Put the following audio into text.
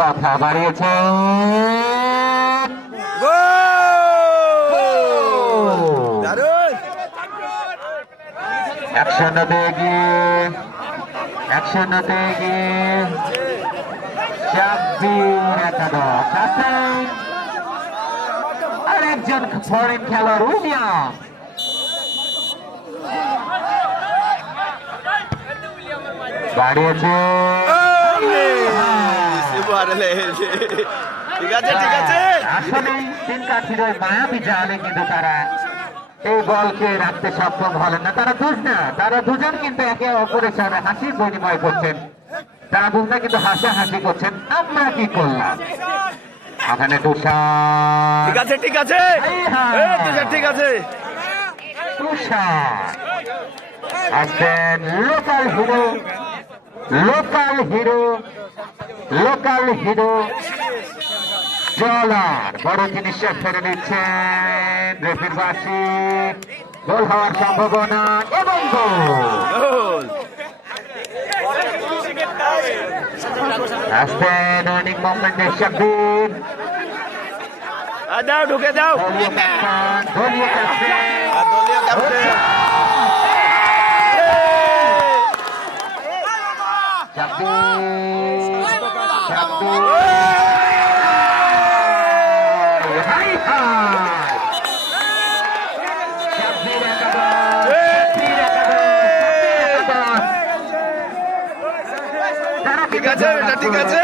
কথা বাড়িয়েছে একশোতে এগিয়ে শাব্বির একাদশ আছেন আর একজন ফরেন খেলোয়াড় উইলিয়াম বাড়িয়েছে আসলে তিন কাঠির ওই মায়াবী জালে কিন্তু তারা এই বলকে রাখতে সক্ষম হলেন না। তারা দোষ না, তারা দুজন কিন্তু একে অপরের সামনে হাসির বিনিময় করছেন, তারা দুজনে কিন্তু হাসাহাসি করছেন। আমরা কি করলাম এখানে? তুষার ঠিক আছে তুষার আসছেন লোকাল হিরো জলার বড় জিনিসটা ফেলে নিচ্ছেন রেফির বাসি। গোল হওয়ার সম্ভাবনা এবং গোল আসছেন অনেক মোমেন্টের শাব্বির দাও ঢুকে দাও দলীয় ঠিক আছে